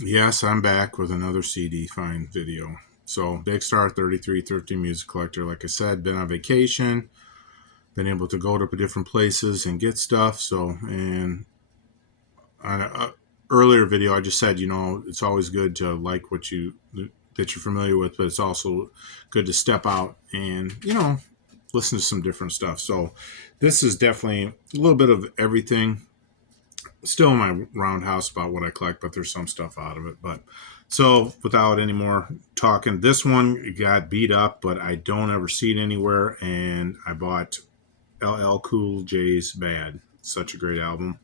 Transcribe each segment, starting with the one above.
Yes, I'm back with another CD find video. So, Big Star 3313 Music Collector. Like I said, been on vacation, been able to go to different places and get stuff. So, and on a earlier video, I just said, it's always good to like what that you're familiar with, but it's also good to step out and, listen to some different stuff. So, this is definitely a little bit of everything. Still in my roundhouse about what I collect, but there's some stuff out of it. But so without any more talking, this one got beat up, but I don't ever see it anywhere. And I bought LL Cool J's Bad. Such a great album.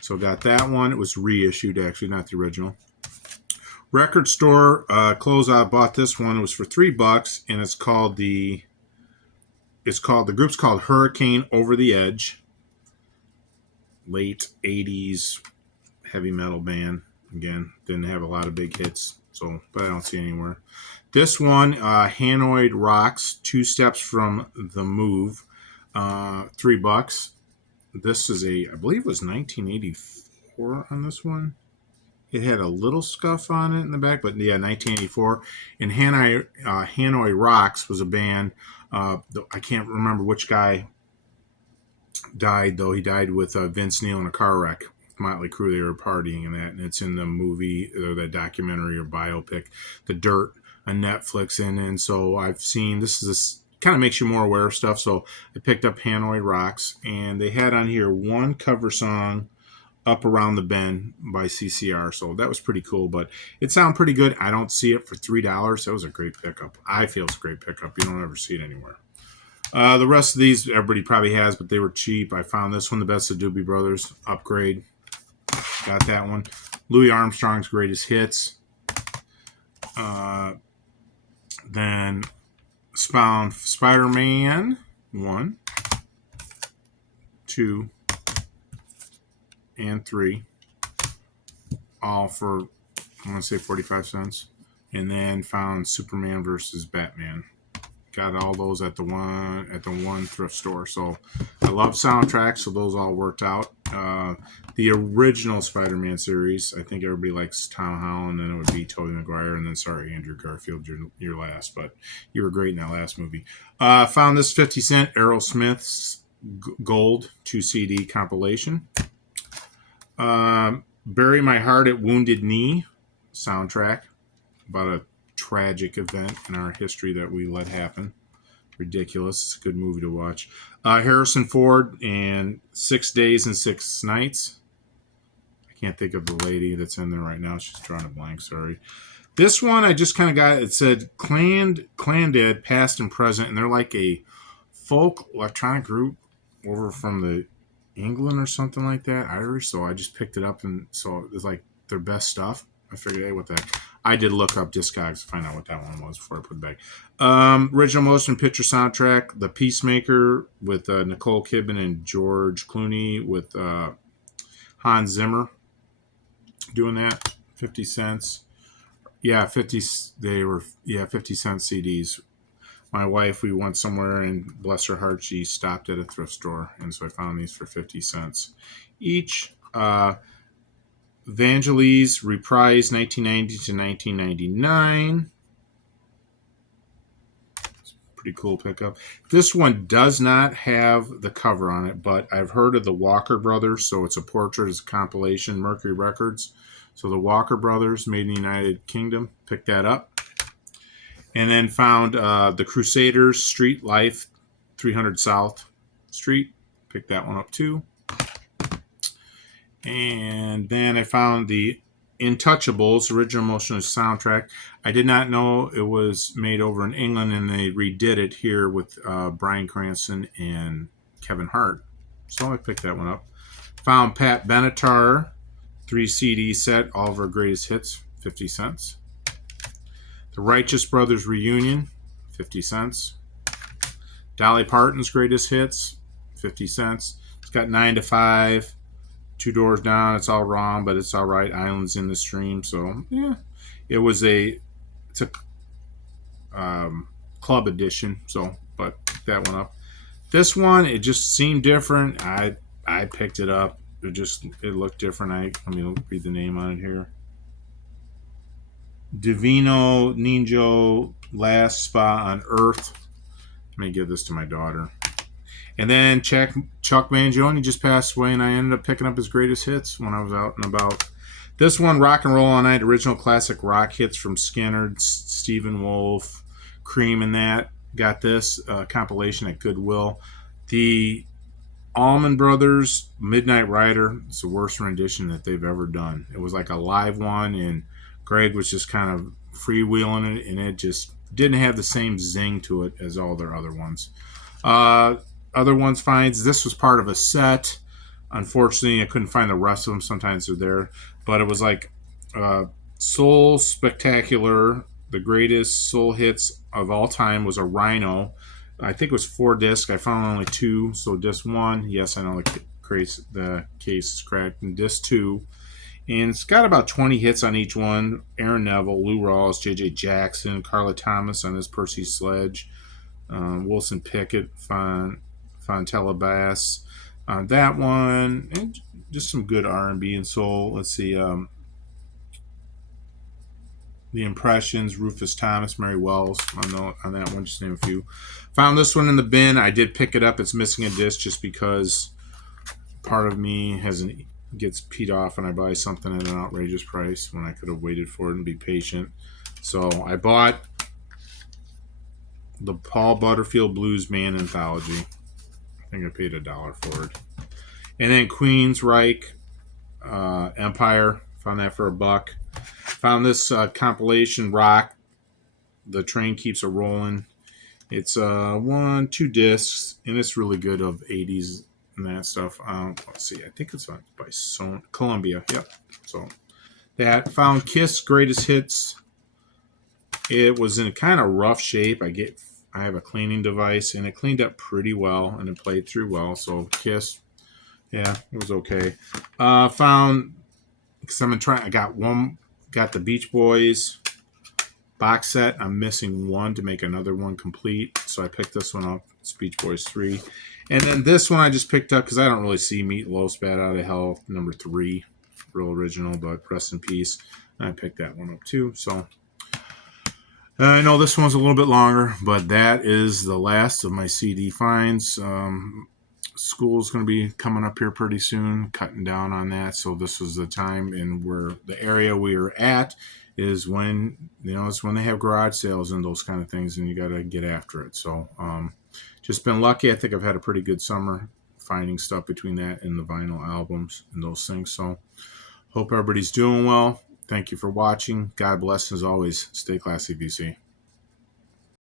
So got that one. It was reissued, actually, not the original. Record store closeout. Bought this one. It was for $3, and the group's called Hurricane Over the Edge. Late 80s heavy metal band. Again, didn't have a lot of big hits, but I don't see anywhere. This one, Hanoi Rocks, Two Steps from the Move, $3. This is I believe it was 1984 on this one. It had a little scuff on it in the back, but yeah, 1984. And Hanoi Rocks was a band. I can't remember which guy died, though. He died with Vince Neil in a car wreck. Motley Crue, they were partying in that, and it's in the movie or the documentary or biopic, The Dirt, on Netflix. And so I've seen this kind of makes you more aware of stuff. So I picked up Hanoi Rocks, and they had on here one cover song, Up Around the Bend by CCR. So that was pretty cool, but it sounded pretty good. I don't see it for $3. That was a great pickup. I feel it's a great pickup. You don't ever see it anywhere. The rest of these everybody probably has, but they were cheap. I found this one, the Best of Doobie Brothers, Upgrade. Got that one. Louis Armstrong's Greatest Hits. Then found Spider-Man 1, 2, and 3. All for, I want to say 45 cents. And then found Superman versus Batman. Got all those at the one thrift store. So I love soundtracks, so those all worked out. The original Spider-Man series, I think everybody likes Tom Holland, and it would be Tobey Maguire, and then sorry, Andrew Garfield, your last, but you were great in that last movie. Found this 50 cent Aerosmith's Gold 2 CD compilation. Bury My Heart at Wounded Knee soundtrack about a tragic event in our history that we let happen. Ridiculous. It's a good movie to watch. Harrison Ford and 6 Days and 6 Nights. I can't think of the lady that's in there right now. She's drawing a blank. Sorry. This one I just kind of got. It said Clandid, past and present, and they're like a folk electronic group over from the England or something like that, Irish. So I just picked it up, and so it's like their best stuff. I figured, hey, what the heck? I did look up Discogs to find out what that one was before I put it back. Original motion picture soundtrack, The Peacemaker with Nicole Kidman and George Clooney with Hans Zimmer doing that. 50 cents. Yeah, 50 cent CDs. My wife, we went somewhere, and bless her heart, she stopped at a thrift store, and so I found these for 50 cents each. Vangelis Reprise 1990 to 1999. Pretty cool pickup. This one does not have the cover on it, but I've heard of the Walker Brothers, so it's a portrait, it's a compilation, Mercury Records. So the Walker Brothers, made in the United Kingdom, picked that up. And then found the Crusaders Street Life 300 South Street. Picked that one up too. And then I found the Intouchables original motion soundtrack. I did not know it was made over in England, and they redid it here with Bryan Cranston and Kevin Hart. So I picked that one up. Found Pat Benatar 3 CD set, all of our greatest hits, 50 cents. The Righteous Brothers Reunion, 50 cents. Dolly Parton's Greatest Hits, 50 cents. It's got 9 to 5. 2 Doors Down, it's all wrong, but it's all right. Islands in the Stream. So, yeah. It's a club edition. So, but that one up. This one, it just seemed different. I picked it up. It looked different. Let me read the name on it here. Divino Ninja, Last Spa on Earth. Let me give this to my daughter. And then Chuck Mangione just passed away, and I ended up picking up his greatest hits when I was out and about. This one, Rock and Roll All Night, original classic rock hits from Skynyrd, Stephen Wolf, Cream, and that. Got this compilation at Goodwill. The Allman Brothers Midnight Rider is the worst rendition that they've ever done. It was like a live one, and Greg was just kind of freewheeling it, and it just didn't have the same zing to it as all their other ones. Other ones finds this was part of a set. Unfortunately, I couldn't find the rest of them. Sometimes they're there, but it was like Soul Spectacular. The greatest soul hits of all time was a Rhino. I think it was 4 discs. I found only 2. So disc 1, yes, I know the case is cracked. And disc 2, and it's got about 20 hits on each one. Aaron Neville, Lou Rawls, J.J. Jackson, Carla Thomas on his Percy Sledge, Wilson Pickett, Fontella Bass, that one, and just some good R&B and soul. Let's see, The Impressions, Rufus Thomas, Mary Wells on that one, just name a few. Found this one in the bin. I did pick it up. It's missing a disc just because part of me gets peed off when I buy something at an outrageous price when I could have waited for it and be patient. So I bought the Paul Butterfield Blues Man Anthology. I think I paid $1 for it. And then Queensryche Empire. Found that for $1. Found this compilation rock. The Train Keeps a Rolling. It's 2 discs, and it's really good of 80s and that stuff. Let's see. I think it's by Columbia. Yep. So that. Found Kiss Greatest Hits. It was in kind of rough shape. I have a cleaning device, and it cleaned up pretty well, and it played through well. So Kiss, yeah, it was okay. Found, because I got the Beach Boys box set. I'm missing one to make another one complete, so I picked this one up. It's Beach Boys 3. And then this one I just picked up because I don't really see Meat Loaf's Bat Out of Hell, number 3, real original, but rest in peace. And I picked that one up too. So I know this one's a little bit longer, but that is the last of my CD finds. School's going to be coming up here pretty soon, cutting down on that. So this was the time, and the area we are at is when they have garage sales and those kind of things, and you got to get after it. So just been lucky. I think I've had a pretty good summer finding stuff between that and the vinyl albums and those things. So hope everybody's doing well. Thank you for watching. God bless. As always, stay classy, VC.